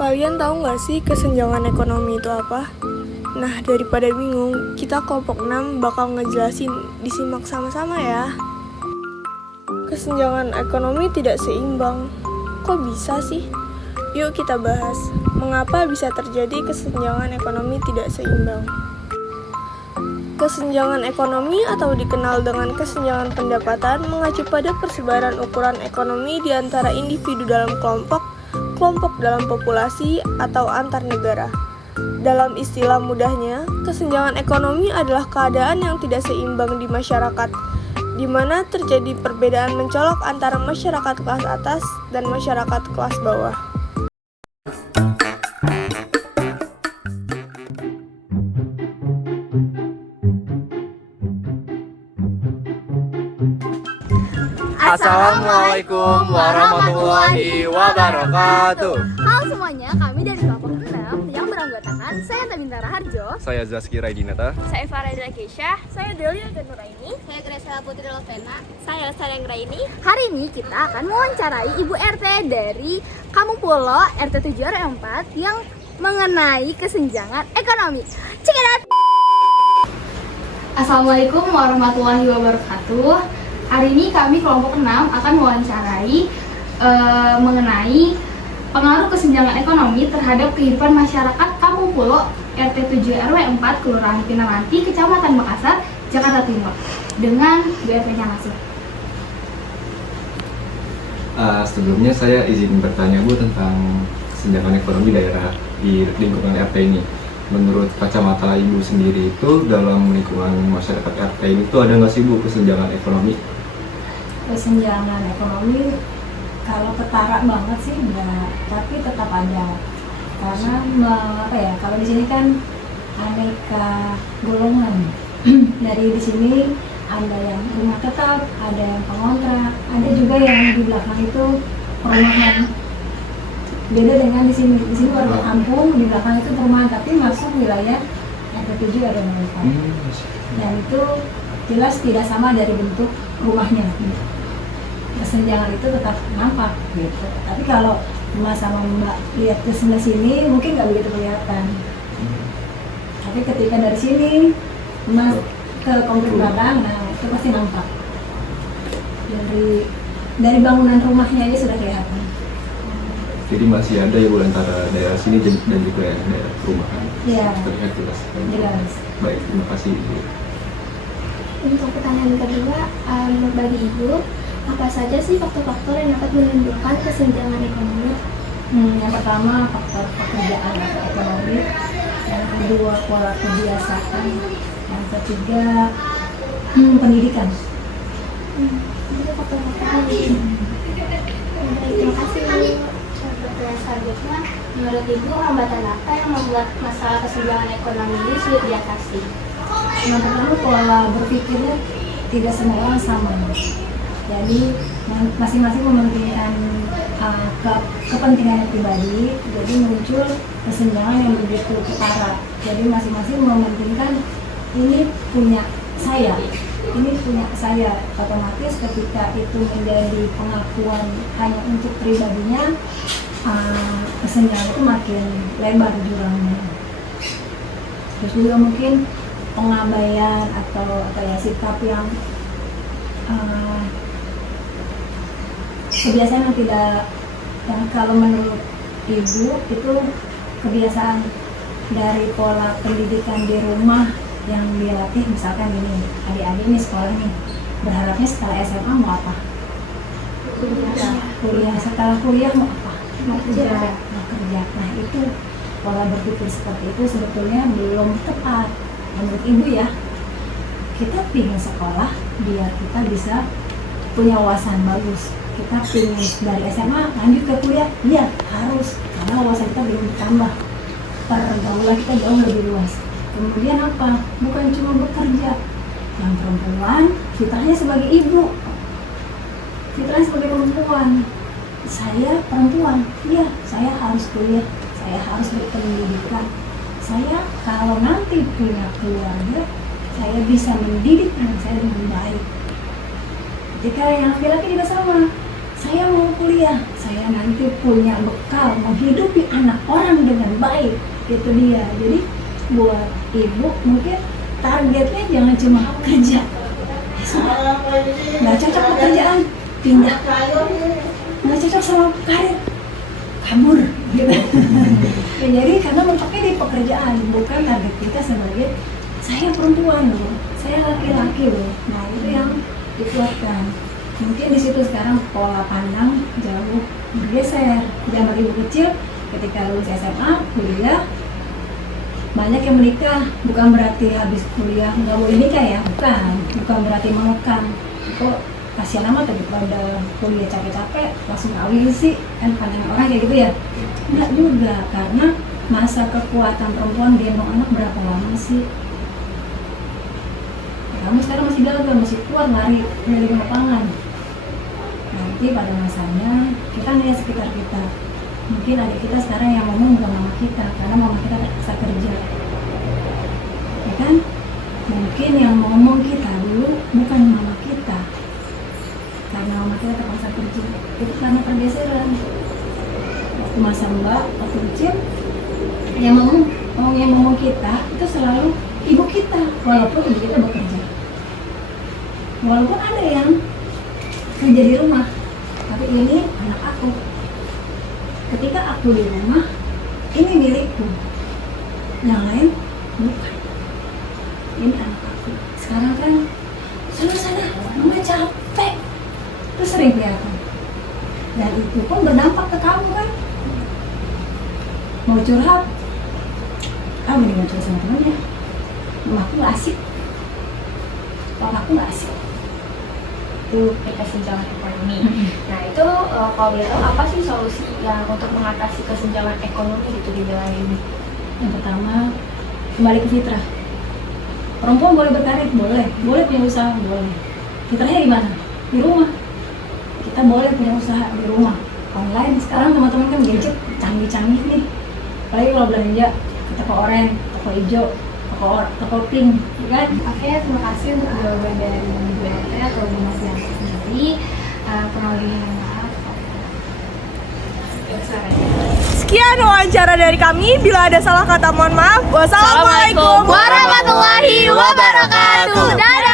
Kalian tahu nggak sih kesenjangan ekonomi itu apa? Nah, daripada bingung, kita kelompok 6 bakal ngejelasin, disimak sama-sama ya. Kesenjangan ekonomi tidak seimbang. Kok bisa sih? Yuk kita bahas, mengapa bisa terjadi kesenjangan ekonomi tidak seimbang. Kesenjangan ekonomi atau dikenal dengan kesenjangan pendapatan mengacu pada persebaran ukuran ekonomi di antara individu dalam kelompok dalam populasi, atau antar negara. Dalam istilah mudahnya, kesenjangan ekonomi adalah keadaan yang tidak seimbang di masyarakat, di mana terjadi perbedaan mencolok antara masyarakat kelas atas dan masyarakat kelas bawah. Assalamualaikum warahmatullahi wabarakatuh. Halo semuanya, kami dari kelompok 6 yang beranggotakan saya Tabintara Harjo, Saya Zaski Raidinata. saya Farida Keisha, saya Delia Nuraini, Saya Gracia Putri Lovena. saya Sayang Raini. Hari ini kita akan mewawancarai Ibu RT dari Kampung Pulo RT 7 RW 4 yang mengenai kesenjangan ekonomi. Check it out! Assalamualaikum warahmatullahi wabarakatuh. Hari ini kami kelompok 6 akan mewawancarai mengenai pengaruh kesenjangan ekonomi terhadap kehidupan masyarakat Kampung Pulo RT 7 RW 4 Kelurahan Pinangranti, Kecamatan Makassar, Jakarta Timur dengan Bu RT-nya langsung. Sebelumnya saya izin bertanya Bu tentang kesenjangan ekonomi daerah di lingkungan RT ini. Menurut kacamata Ibu sendiri itu dalam lingkungan masyarakat RT ini tuh ada nggak sih Bu kesenjangan ekonomi? Kesenjangan ekonomi kalau ketara banget sih enggak, tapi tetap ada. Karena kalau di sini kan aneka golongan. Dari di sini ada yang rumah tetap, ada yang pengontrak, ada juga yang di belakang itu perumahan. Beda dengan di sini. Di sini warga kampung, di belakang itu perumahan, tapi masuk wilayah RT 7 ada mereka. Dan itu jelas tidak sama dari bentuk rumahnya. Kesenjangan itu tetap nampak gitu. Tapi kalau Mas sama Mbak lihat ke sebelah sini mungkin nggak begitu kelihatan. Tapi ketika dari sini Mas ke komplek belakang, nah itu pasti nampak. Dari bangunan rumahnya aja sudah kelihatan. Jadi masih ada ya Bu antara daerah sini dan juga ya daerah perumahan. Iya. Terlihat jelas. Jelas. Baik, terima kasih Bu. Untuk pertanyaan kedua, bagi Ibu, apa saja sih faktor-faktor yang dapat menimbulkan kesenjangan ekonomi? Yang pertama faktor pekerjaan atau ekonomi, yang kedua pola kebiasaan, yang ketiga pendidikan. Itu faktor-faktornya. Baik, terima kasih. Pertanyaan selanjutnya, menurut Ibu, hambatan apa yang membuat masalah kesenjangan ekonomi ini sulit diatasi? Yang pertama pola berpikirnya tidak semua orang sama. Jadi masing-masing mementingkan kepentingan pribadi, jadi muncul kesenjangan yang begitu ketara. Jadi masing-masing mementingkan ini punya saya, otomatis ketika itu menjadi pengakuan hanya untuk pribadinya, kesenjangan itu makin lebar jurangnya. Terus juga mungkin pengabaian atau sikap yang kebiasaan yang tidak, yang kalau menurut Ibu itu kebiasaan dari pola pendidikan di rumah yang dilatih. Misalkan ini adik-adik ini sekolah nih berharapnya setelah SMA mau apa? Kuliah. Setelah kuliah mau apa? Mau kerja. Nah itu pola berpikir seperti itu sebetulnya belum tepat menurut Ibu ya. Kita ingin sekolah biar kita bisa punya wawasan bagus. Kita ingin dari SMA lanjut ke kuliah, iya harus, karena wawasan kita belum bertambah, pergaulan kita jauh lebih luas. Kemudian apa? Bukan cuma bekerja. Yang perempuan, fitrahnya sebagai ibu, fitrahnya sebagai perempuan. Saya perempuan, iya saya harus kuliah, saya harus berpendidikan. Saya kalau nanti punya keluarga, saya bisa mendidik anak saya dengan baik. Jika yang laki-laki juga sama, saya mau kuliah, saya nanti punya bekal menghidupi anak orang dengan baik, itu dia. Jadi buat ibu mungkin targetnya jangan cuma kerja, nggak cocok pekerjaan, pindah, nggak cocok sama karir, kabur gitu. Ya, jadi karena mentoknya di pekerjaan, bukan target kita sebagai saya perempuan loh, saya laki-laki loh. Nah itu yang dikuatkan. Mungkin di situ sekarang pola pandang jauh bergeser. Zaman ibu kecil ketika lulus SMA, kuliah, banyak yang menikah. Bukan berarti habis kuliah nggak boleh nikah ya, bukan berarti mengekang. Kok kasihan amat daripada kuliah capek-capek langsung kawin sih, kan pandangan orang kayak gitu ya. Enggak juga, karena masa kekuatan perempuan gendong anak berapa lama sih? Ya, kamu sekarang masih gagal, masih kuat lari keliling lapangan. Nanti pada masanya kita lihat sekitar kita. Mungkin adik kita sekarang yang ngomong bukan mama kita, karena mama kita terpaksa kerja, ya kan? Mungkin yang ngomong kita dulu bukan mama kita, karena mama kita terpaksa kerja. Itu karena pergeseran. Waktu masa mbak, waktu kecil, yang ngomong kita itu selalu ibu kita, walaupun ibu kita bekerja. Walaupun ada yang kerja di rumah, tapi ini anak aku. Ketika aku di rumah, ini milikku. Yang lain bukan. Ini anak aku. Sekarang kan sana, mama capek. Itu sering kelihatan. Dan itu pun berdampak ke kamu kan. Mau curhat, kamu nih mau curhat sama temennya. Mamaku gak asik, papaku gak asik. Itu kesenjangan ekonomi. Nah itu kalau boleh tahu apa sih solusi yang untuk mengatasi kesenjangan ekonomi gitu di wilayah ini? Yang pertama, kembali ke fitrah. Perempuan boleh berkarir, boleh punya usaha, boleh. Fitrahnya di mana? Di rumah. Kita boleh punya usaha di rumah. Online sekarang teman-teman kan gadget canggih-canggih nih. Apalagi kalau belanja ke toko oranye, toko hijau, toko pink, kan? Oke, terima kasih untuk jawaban dari Bu RT atau Bu Mas Yanti sendiri. Kurang lebihnya maaf. Sekian wawancara dari kami. Bila ada salah kata mohon maaf. Wassalamualaikum Warahmatullahi wabarakatuh. Dadah.